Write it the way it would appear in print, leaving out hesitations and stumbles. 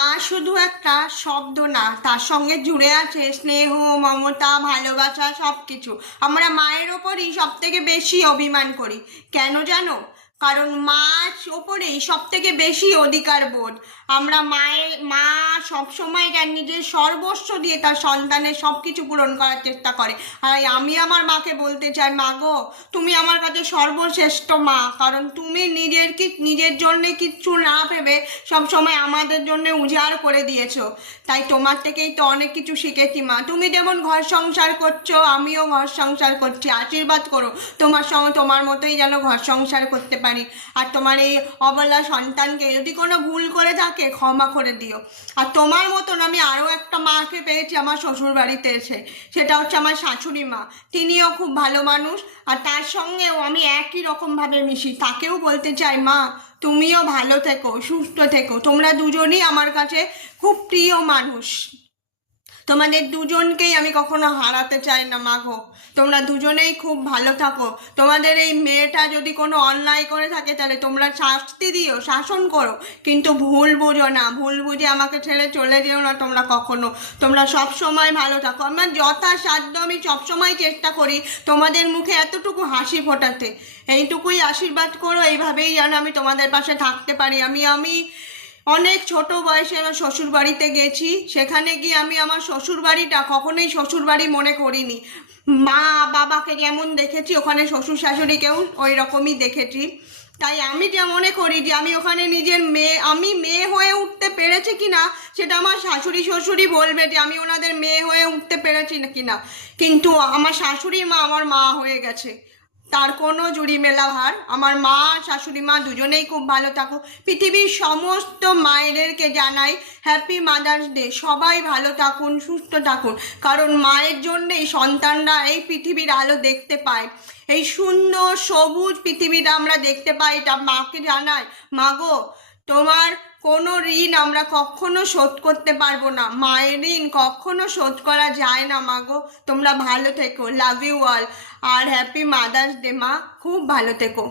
মা শুধু একটা শব্দ না, তার সঙ্গে জুড়ে আছে স্নেহ, মমতা, ভালোবাসা, সবকিছু। আমরা মায়ের ওপরই সব থেকে বেশি অভিমান করি। কেন জানো? কারণ মার ওপরেই সব থেকে বেশি অধিকার বোধ। আমরা মা সবসময় তার নিজের সর্বস্ব দিয়ে তার সন্তানের সব কিছু পূরণ করার চেষ্টা করে। আর আমি আমার মাকে বলতে চাই, মা গো, তুমি আমার কাছে সর্বশ্রেষ্ঠ মা। কারণ তুমি নিজের জন্য কিচ্ছু না ভেবে সবসময় আমাদের জন্য উজাড় করে দিয়েছো। তাই তোমার থেকেই তো অনেক কিছু শিখেছি মা। তুমি যেমন ঘর সংসার করছো, আমিও ঘর সংসার করছি। আশীর্বাদ করো তোমার সঙ্গে তোমার মতোই যেন ঘর সংসার করতে পারি। আর তোমার এই অবলা সন্তানকে যদি কোনো ভুল করে থাকে ক্ষমা করে দিও। আর তোমার মতন আমি আরও একটা মাকে পেয়েছি আমার শ্বশুর বাড়িতে এসে, সেটা হচ্ছে আমার শাশুড়ি মা। তিনিও খুব ভালো মানুষ, আর তার সঙ্গেও আমি একই রকমভাবে মিশি। তাকেও বলতে চাই, মা তুমিও ভালো থেকো, সুস্থ থেকো। তোমরা দুজনই আমার কাছে খুব প্রিয় মানুষ। তোমাদের দুজনকেই আমি কখনো হারাতে চাই না মা গো। তোমরা দুজনেই খুব ভালো থাকো। তোমাদের এই মেয়েটা যদি কোনো অন্যায় করে থাকে তাহলে তোমরা শাস্তি দিও, শাসন করো, কিন্তু ভুল বুঝো না। ভুল বুঝে আমাকে ছেড়ে চলে যেও না তোমরা কখনো। তোমরা সব সময় ভালো থাকো। আমার যথাসাধ্য আমি সবসময় চেষ্টা করি তোমাদের মুখে এতটুকু হাসি ফোটাতে। এইটুকুই আশীর্বাদ করো, এইভাবেই যেন আমি তোমাদের পাশে থাকতে পারি। আমি অনেক ছোট বয়সে আমার শ্বশুর বাড়িতে গেছি। সেখানে গিয়ে আমি আমার শ্বশুর বাড়িটা কখনোই শ্বশুর বাড়ি মনে করিনি। মা বাবাকে যেমন দেখেছি ওখানে শ্বশুর শাশুড়িকেও ওই রকমই দেখেছি। তাই আমি যা মনে করি যে আমি ওখানে আমি মেয়ে হয়ে উঠতে পেরেছি কিনা সেটা আমার শাশুড়ি শ্বশুরই বলবে যে আমি ওনাদের মেয়ে হয়ে উঠতে পেরেছি না কিনা। কিন্তু আমার শাশুড়ি মা আমার মা হয়ে গেছে, তার কোনো জুড়ি মেলা ভার। আমার মা শাশুড়ি মা দুজনেই খুব ভালো থাকো। পৃথিবীর সমস্ত মায়েদেরকে জানাই হ্যাপি মাদার্স ডে। সবাই ভালো থাকুন, সুস্থ থাকুন। কারণ মায়ের জন্যেই সন্তানরা এই পৃথিবীর আলো দেখতে পায়। এই সুন্দর সবুজ পৃথিবীটা আমরা দেখতে পাই, এটা মাকে জানাই, মা গো, তোমার কোনো ঋণ আমরা কখনো শোধ করতে পারবো না। মায়ের ঋণ কখনো শোধ করা যায় না মা গো। তোমরা ভালো থেকো। Love you all. আর হ্যাপি মাদার্স ডে মা। খুব ভালো থেকো।